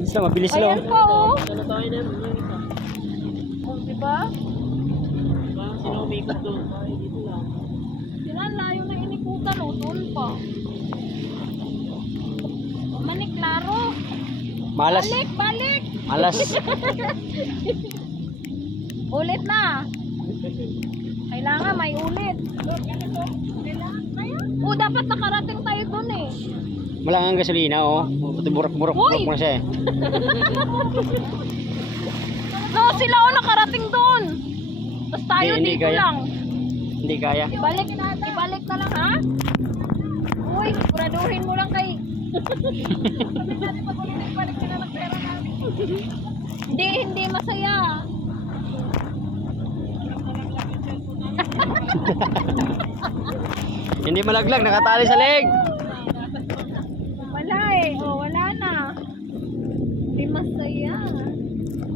Isla, mabilis lang. Ayan pa oh. Ano tayo na yung isa? Oh, diba? Sino umikot doon? Ay, dito lang. Sila layo na inikutan oh. Doon pa. Manik, klaro. Malas. Balik. Malas. Ulit na. Kailangan may ulit. Oh, dapat nakarating tayo dun eh. Wala nga gasolina, oh. Burak-burak na siya eh. No, sila oh nakarating dun. Tapos tayo Hindi dito kaya. lang. Hindi kaya. Ibalik na lang ha. Uy, siguraduhin mo lang kay. Hindi masaya. Hindi malaglag, nakatali sa leg. Wala eh. Oh, wala na. Hindi masaya.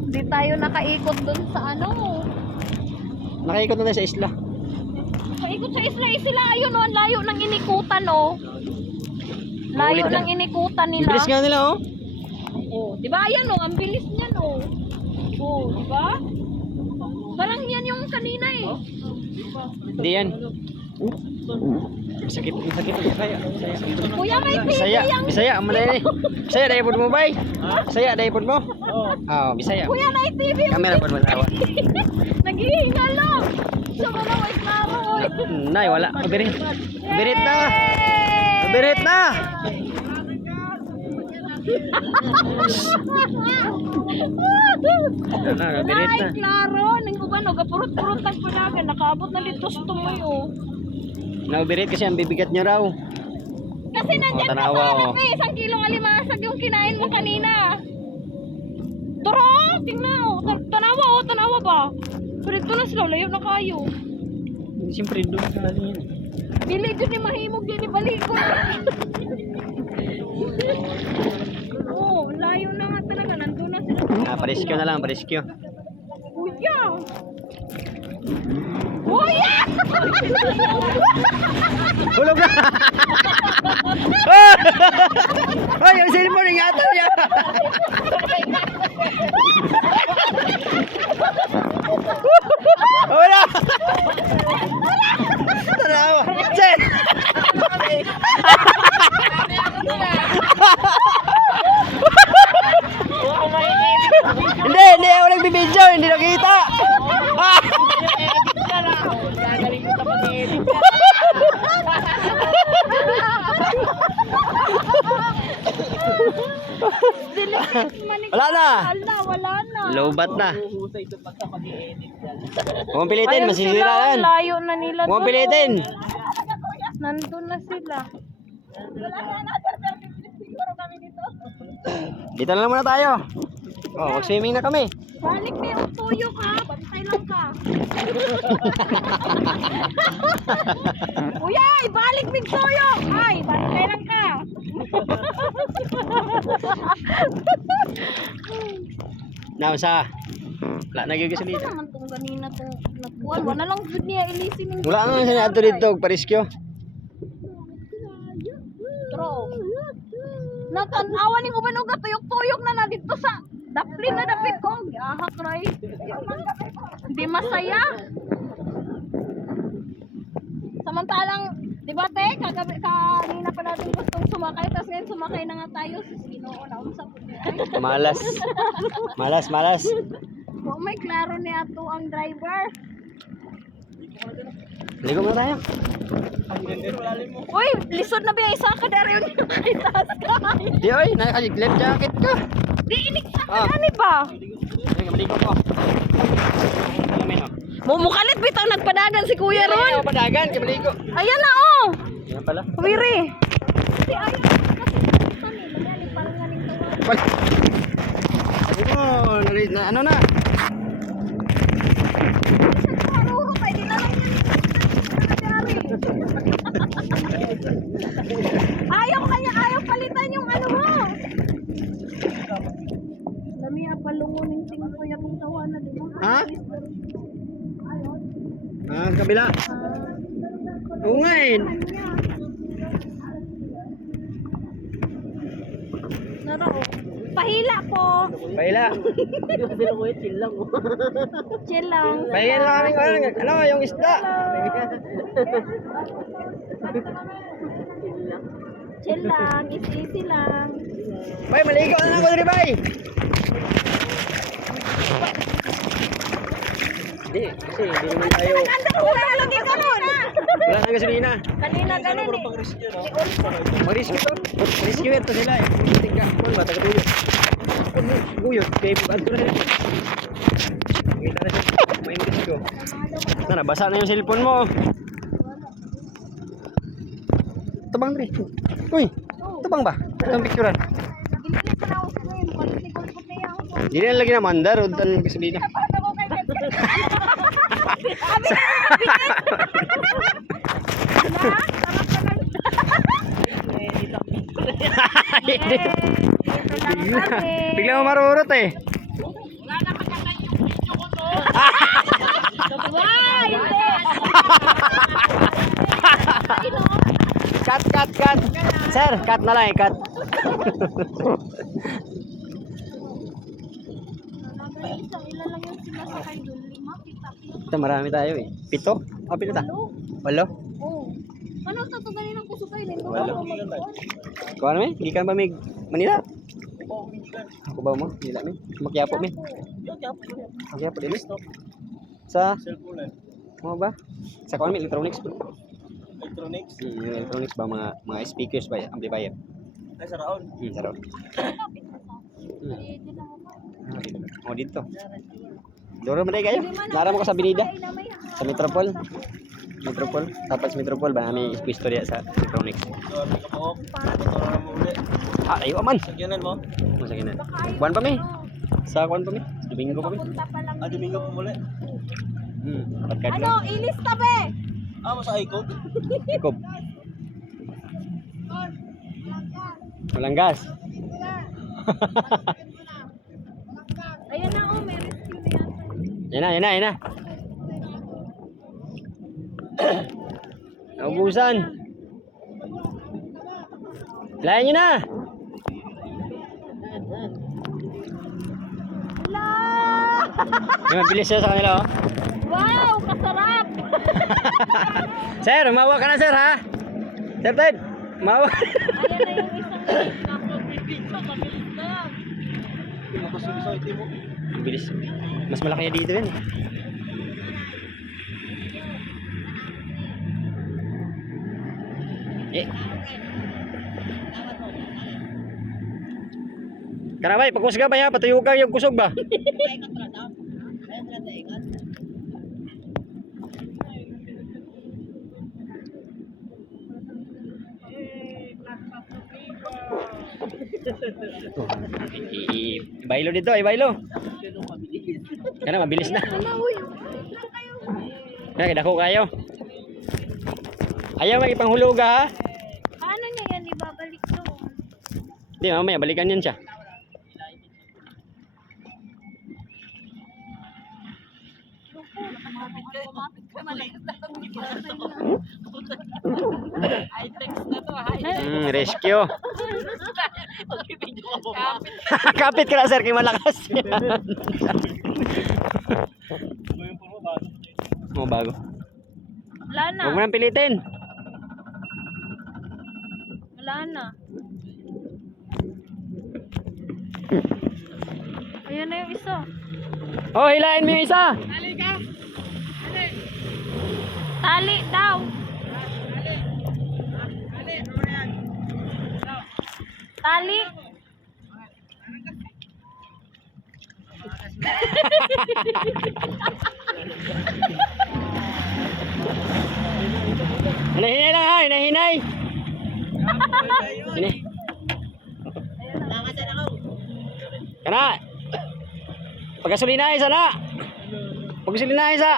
Hindi tayo nakaikot dun sa ano. Nakaikot na tayo sa isla. Paikot sa isla sila. Ayun oh, ang layo ng inikutan oh. Layo Ulit na. ng inikutan nila. Bilis nga nila, oh. Oh, di ba? Ayan oh, ang bilis niyan oh. Oh, di ba? Parang yan yung kanina eh. Hindi yan. Sakit. Kaya. Kuya, may Bisaya. TV yang. Bisaya. Madali. Bisaya, dahil po mo, bay. Bisaya, dahil po mo. Oo, Bisaya. Kuya, may TV yang. Kamera po mo tawa. Naghihingal lang. Siya mo na, may klaro oy. Nay, wala. Mabirit. Mabirit na. Mabirit na. Mabirit Ay, na. klaro. Nang uban, gapurot-purot lang panagan. Nakaabot na dito sa tumoy oh. Nabirit kasi ang bibigat niya raw. Kasi nandyan ka tanawa, sa oh. harap eh. Isang kilong alimasag yung kinain mo kanina. Tara, tingnan oh. Tanawa ba? Pero ito na sila, layo na kayo. Siyempre, doon sa natin yan. Dili dyan ni mahimog dyan ni balikon. Oh, layo na nga talaga. Nandun na sila. Pariskyo na lang, pariskyo. Kuya! Kuya! Hulog na! Ay, yung cellphone yung yata niya! Wala! Tanawa! Chen! Hindi ako nagbibidyo, hindi nakita! Gagaling ko sa pag-edit. Wala na! Wala na. Lowbat na. Huhusay ito pag sa pag-edit. Huwag pilitin, Ayun masisira sila, yan. layo na nila. Huwag doon. pilitin. Nandun na sila. Dito na lang muna tayo. Oh, mag-swimming na kami. Balik na yung tuyo ka. Bantay lang ka. Kuya, ibalik big tuyo. Ay, bantay lang ka. Nausa. Wala nagigasolina. Ano naman itong ganina itong nagbuwan? Wala lang good niya ilisin ng Wala nga siya nato dito, pariskyo. True. Natanawa ning uban og tuyok-tuyok na na dito sa daplin na dapit ko. Ahak ray. Di masaya. Samantalang, di ba te, kagabi kanina pa natin gustong sumakay, tapos ngayon sumakay na nga tayo. Sino na usap. Malas. Malas. Oh, may klaro ni ato ang driver. Ligo na tayo. Uy, lisod na ba isa ka dari yung itaas ka? Di oy, naka-life jacket ka. Di iniksa Ah. ka ni ba? Ay, maligo ko. Alamin oh. Mumukalit bitaw nagpadagan si Kuya Ron. Ay, padagan, maligo. Ayan na oh. Yan pala. Wiri. Kasi ayaw kasi parang galing tawa. Oh, ano na? Maruro pa hindi na lang yan. Ayaw palitan yung ano mo. Dami palungunin tingin ko yung tawa na di mo. Ha? Kabila. Oo nga eh. Nara oh. Pahila po. Paila. Sino ko chill lang. Chill lang. Pahingan lang kami ano, yung isda. Chill lang. Easy lang. Bay, maligo na ako diri, bay. Hindi, kasi hindi naman tayo. Wala na lagi ka nun. Wala nang gasolina. Kanina ganun eh. Mag-rescue to. Rescue ito sila eh. Tingka, kung ba, taga-tuyot. Guyot, kay Adto na sila. Kita na siya, may rescue. Na, nabasa na yung cellphone mo. Tabang rin. Uy, tabang ba? Itong picturean. Hindi na lagi na mandar, o dan gasolina. Bigla mo marurot eh. Why? Cut. Sir, cut na lang eh, cut. Ilan lang yung sinasakay doon? 5, kita. Ito, marami tayo eh. 7? O, pito ta? 8? Oo. Ano sa ito ganinang kusukay nito? Walo. Kung ano may? Gikan ba may Manila? Ako ba mo? Manila may? Makiapo may? Makiapo din sa? Mo ba? Sa kung ano may? Electronics po? Electronics? Electronics ba? Mga speakers ba? Amplifier? Ay, sa raon. Sa raon. O dito. Duro mo kayo? Nara mo ka sa Binida? Sa Metropol? Tapos sa Metropol ba? May istorya sa electronics. So, may kapook. Motor mo uli. Ah, ayo man! Sagyanan mo? Masakinan. Kuan pa may? Sa kuan pa may? Domingo pa may? Ah, Domingo po muli. Pagkad Ano? lang. Ilista be! Ah, masa icon? Ikob. Walang gas. Ayun na oh, may rescue na yata. Yan na. Naubusan. Layan nyo na. Hala! May mabilis siya sa kanila oh. Wow! Kasarap! Sir, umawa ka na sir ha. Sir Ted, umawa. Ayan na yung isang Bilis. Mas malaki dito yan. Karabay, pagkusga ba ya? Patuyugan yung kusog ba? Ibaylo dito, ibaylo. Kana mabilis na. Kaya dako kayo. Ayaw magipanghuluga ha. Paano niya yan ibabalik doon? Hindi, mamaya balikan yan siya. Rescue. Kapit ka na sir, kay malakas. Mo bago. Wala na. Huwag mo nang pilitin. Wala na. Ayun na yung isa. Oh, hilahin mo yung isa. Tali daw. Tali. Hinahinay lang ha, hinahinay. Hini. Kana. Pagkasulina isa na. Pagkasulina isa.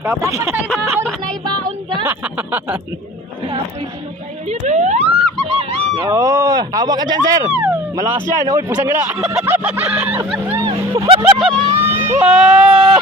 Kapag. Dapat tayo baon, naibaon ka. Kapoy sino kayo. Oo, hawak ka dyan sir. Malakas yan. Uy, pusang gala. Wow!